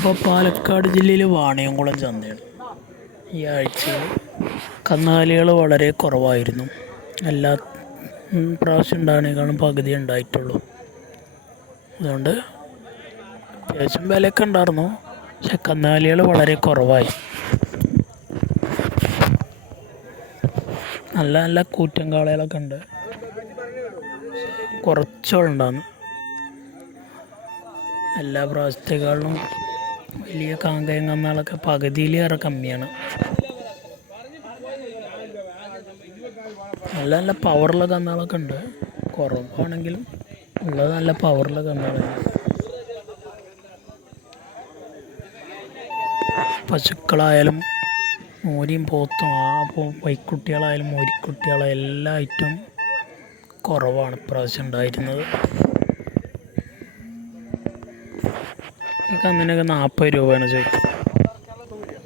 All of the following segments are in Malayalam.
അപ്പോൾ പാലക്കാട് ജില്ലയിൽ വാണിയംകുളം ചന്തയാണ്. ഈ ആഴ്ചയിൽ കന്നുകാലികൾ വളരെ കുറവായിരുന്നു. എല്ലാ പ്രാവശ്യം ഉണ്ടാകുന്നതിനേക്കാളും പകുതി ഉണ്ടായിട്ടുള്ളൂ. അതുകൊണ്ട് അത്യാവശ്യം വിലയൊക്കെ ഉണ്ടായിരുന്നു. പക്ഷെ കന്നുകാലികൾ വളരെ കുറവായി. നല്ല നല്ല കൂറ്റൻ കാളകളൊക്കെ ഉണ്ട്. കുറച്ചുണ്ടാകുന്നു എല്ലാ പ്രാവശ്യത്തെക്കാളിലും വലിയ കാങ്കയം പകുതിയിൽ പകുതിയിലേറെ കമ്മിയാണ്. നല്ല നല്ല പവറുള്ള കന്നാളൊക്കെ ഉണ്ട്. കുറവാണെങ്കിലും ഉള്ളത് നല്ല പവറുള്ള കന്നാളാണ്. പശുക്കളായാലും മോരിയും പോത്തും ആ പോ പൈക്കുട്ടികളായാലും മോരിക്കുട്ടികളായാലും എല്ലാ ഐറ്റം കുറവാണ് ഇപ്രാവശ്യം ഉണ്ടായിരുന്നത്. ഈ കന്നിനൊക്കെ നാൽപ്പത് രൂപയാണ് ചോദിക്കുന്നത്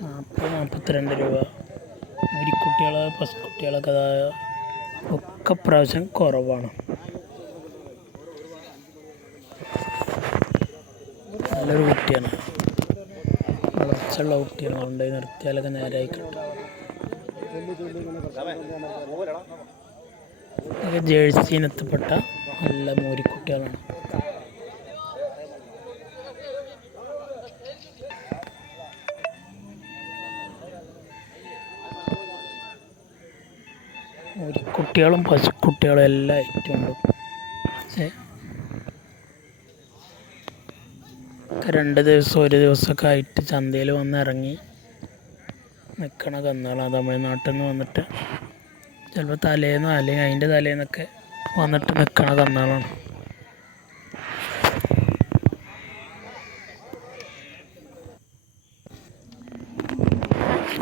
നാൽപ്പത് നാൽപ്പത്തിരണ്ട് രൂപ. കുട്ടികളെ പശു കുട്ടികളൊക്കെ ഒക്കെ പ്രാവശ്യം കുറവാണ്. നല്ലൊരു കുട്ടിയാണ്. വളർച്ചയുള്ള കുട്ടിയാണ്. കൊണ്ടുപോയി നിർത്തിയാലൊക്കെ നേരായി കിട്ടും. ജേഴ്സിനെത്തപ്പെട്ട നല്ല മൂരിക്കുട്ടികളാണ്. കുട്ടികളും പശുക്കുട്ടികളും എല്ലാം ഐറ്റം പക്ഷേ രണ്ട് ദിവസം ഒരു ദിവസമൊക്കെ ആയിട്ട് ചന്തയിൽ വന്ന് ഇറങ്ങി നിൽക്കണ കന്നുകളാണ് തമിഴ്നാട്ടിൽ നിന്ന് വന്നിട്ട്. ചിലപ്പോൾ തലേന്നോ അല്ലെങ്കിൽ അതിന്റെ തലേന്നൊക്കെ വന്നിട്ട് നിൽക്കണ കന്നുകളാണ്.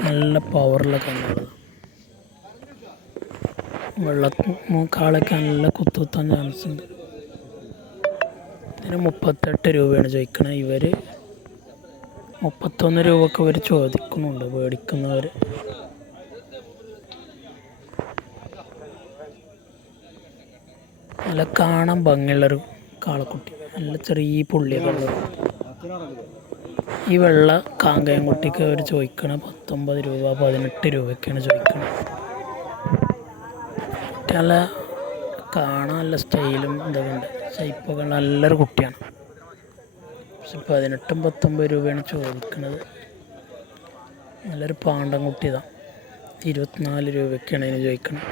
നല്ല പവറുള്ള കന്നുകൾ വെള്ള കാളൊക്കെ നല്ല കുത്തുത്താൻ ചാൻസ് ഉണ്ട്. ഇതിന് മുപ്പത്തെട്ട് രൂപയാണ് ചോദിക്കണത് ഇവർ മുപ്പത്തൊന്ന് രൂപക്ക് ഇവർ ചോദിക്കുന്നുണ്ട് മേടിക്കുന്നവർ നല്ല കാണാൻ ഭംഗിയുള്ളൊരു കാളക്കുട്ടി. നല്ല ചെറിയ ഉള്ളത് ഈ വെള്ള കാങ്കയം കുട്ടിക്ക് അവർ ചോദിക്കണ പത്തൊമ്പത് രൂപ പതിനെട്ട് രൂപയ്ക്കാണ് ചോദിക്കണത് നല്ല കാണാൻ നല്ല സ്റ്റൈലും ഇതൊക്കെ ഉണ്ട് ഷൈപ്പൊക്കെ നല്ലൊരു കുട്ടിയാണ്. പക്ഷെ പതിനെട്ടും പത്തൊമ്പത് രൂപയാണ് ചോദിക്കുന്നത് നല്ലൊരു പാണ്ടൻ കുട്ടി ഇതാ. ഇരുപത്തിനാല് രൂപയ്ക്കാണ് ഇതിന് ചോദിക്കുന്നത്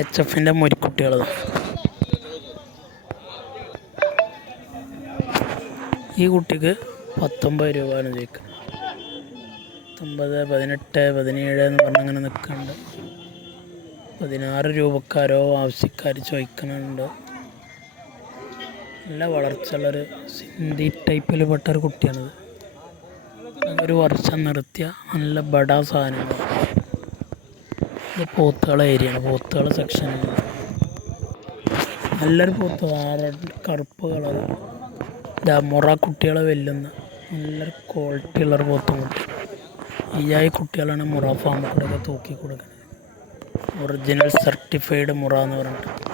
എച്ച് എഫിന്റെ മുരിക്കുട്ടികളതാണ് ഈ കുട്ടിക്ക് പത്തൊമ്പത് രൂപയാണ് ചോദിക്കുന്നത് പത്തൊമ്പത് പതിനെട്ട് പതിനേഴ് എന്ന് പറഞ്ഞ് അങ്ങനെ നിൽക്കുന്നുണ്ട്. പതിനാറ് രൂപക്കാരോ ആവശ്യക്കാർ ചോദിക്കുന്നുണ്ട്. നല്ല വളർച്ചയുള്ളൊരു സിന്ധി ടൈപ്പിൽ പെട്ട ഒരു കുട്ടിയാണിത്. ഒരു വർഷം നിർത്തിയ നല്ല ബഡാ സാധനങ്ങൾ ഇത് പോത്തുകളെ ഏരിയയാണ്. പോത്തുകള സെക്ഷൻ നല്ലൊരു പോത്ത് വേറെ കറുപ്പ് കളർ. ഇതാ മുറ കുട്ടികളെ വെല്ലുന്ന നല്ലൊരു ക്വാളിറ്റി ഉള്ളൊരു പോത്തും കുട്ടി. ഈ കുട്ടികളാണ് മുറ ഫാമിൽ തൂക്കി കൊടുക്കുന്നത് ഒറിജിനൽ സർട്ടിഫൈഡ് മുറ എന്ന് പറഞ്ഞിട്ട്.